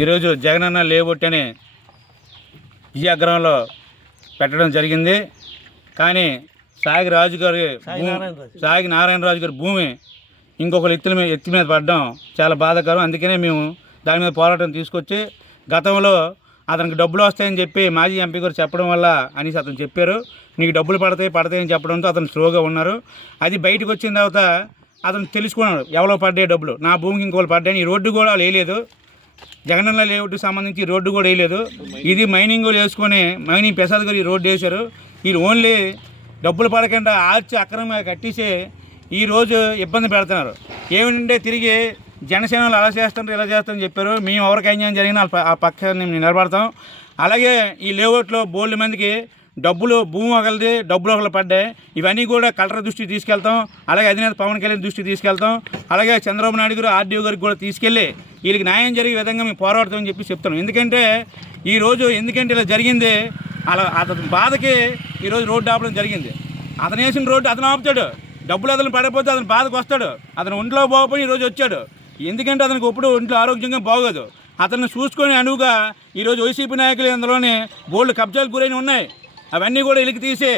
ఈరోజు జగనన్న లేఅవుట్ అనే ఈ అగ్రహంలో పెట్టడం జరిగింది. కానీ సాగి రాజు గారి సాగి నారాయణరాజు గారి భూమి ఇంకొకరు ఎత్తుల మీద ఎత్తి మీద పడడం చాలా బాధాకరం. అందుకనే మేము దాని మీద పోరాటం తీసుకొచ్చి గతంలో అతనికి డబ్బులు వస్తాయని చెప్పి మాజీ ఎంపీ గారు చెప్పడం వల్ల అనేసి అతను చెప్పారు. నీకు డబ్బులు పడతాయి పడతాయని చెప్పడంతో అతను స్లోగా ఉన్నారు. అది బయటకు వచ్చిన తర్వాత అతను తెలుసుకున్నాడు ఎవరో పడ్డాయి డబ్బులు. నా భూమికి ఇంకోళ్ళు పడ్డాయి ఈ రోడ్డు కూడా వేయలేదు. జగనన్న లేఅవుట్కి సంబంధించి రోడ్డు కూడా వేయలేదు. ఇది మైనింగ్ వేసుకొని మైనింగ్ ప్రసాద్ గారు ఈ రోడ్డు వేశారు. వీళ్ళు ఓన్లీ డబ్బులు పడకుండా ఆర్చి అక్రమంగా కట్టేసి ఈ రోజు ఇబ్బంది పెడుతున్నారు. ఏమిటంటే తిరిగి జనసేనలు అలా చేస్తుంటారు ఇలా చేస్తారని చెప్పారు. మేము ఎవరికి అన్యాయం జరిగినా ఆ పక్షాన్ని నిలబడతాం. అలాగే ఈ లేఅవుట్లో బోల్డ్ మందికి డబ్బులు భూమి ఒకరిది డబ్బులు ఒకరు పడ్డాయి. ఇవన్నీ కూడా కలెక్టర్ దృష్టికి తీసుకెళ్తాం. అలాగే అధినేత పవన్ కళ్యాణ్ దృష్టికి తీసుకెళ్తాం. అలాగే చంద్రబాబు నాయుడు గారు ఆర్డీఓ గారికి కూడా తీసుకెళ్ళి వీళ్ళకి న్యాయం జరిగే విధంగా మేము పోరాడతామని చెప్పి చెప్తున్నాం. ఎందుకంటే ఈరోజు ఎందుకంటే ఇలా జరిగింది అలా అతని బాధకి ఈరోజు రోడ్డు ఆపడం జరిగింది. అతను వేసిన రోడ్డు అతను ఆపుతాడు. డబ్బులు అతను పడకపోతే అతను బాధకు వస్తాడు. అతను ఒంట్లో బాగుపోయి ఈరోజు వచ్చాడు. ఎందుకంటే అతనికి ఇప్పుడు ఒంట్లో ఆరోగ్యంగా బాగోదు. అతన్ని చూసుకొని అనువుగా ఈరోజు వైసీపీ నాయకులు అందులోనే బోల్డ్ కబ్జాలు గురైన ఉన్నాయి. అవన్నీ కూడా వెలికి తీసి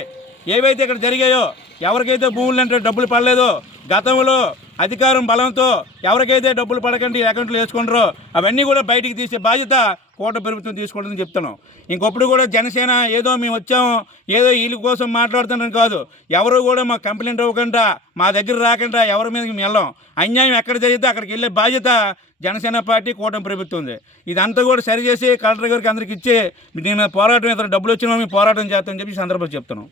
ఏవైతే ఇక్కడ జరిగాయో ఎవరికైతే భూములు అంటే డబ్బులు పడలేదో గతంలో అధికారం బలంతో ఎవరికైతే డబ్బులు పడకండి అకౌంట్లో వేసుకుంటారో అవన్నీ కూడా బయటికి తీసే బాధ్యత కోట ప్రభుత్వం తీసుకుంటుందని చెప్తున్నాం ఇంకొప్పుడు కూడా జనసేన ఏదో మేము వచ్చాము ఏదో వీళ్ళ కోసం మాట్లాడుతున్నాం కాదు. ఎవరు కూడా మా కంప్లైంట్ ఇవ్వకుండా మా దగ్గర రాకుండా ఎవరి మీదకి మేము వెళ్ళాం. అన్యాయం ఎక్కడ జరిగితే అక్కడికి వెళ్ళే బాధ్యత జనసేన పార్టీ కూటమి ప్రభుత్వం ఉంది. ఇదంతా కూడా సరిచేసి కలెక్టర్ గారికి అందరికి ఇచ్చి దీని మీద పోరాటం ఇతర డబ్బులు వచ్చినా మేము పోరాటం చేస్తామని చెప్పి ఈ సందర్భంగా చెప్తున్నాం.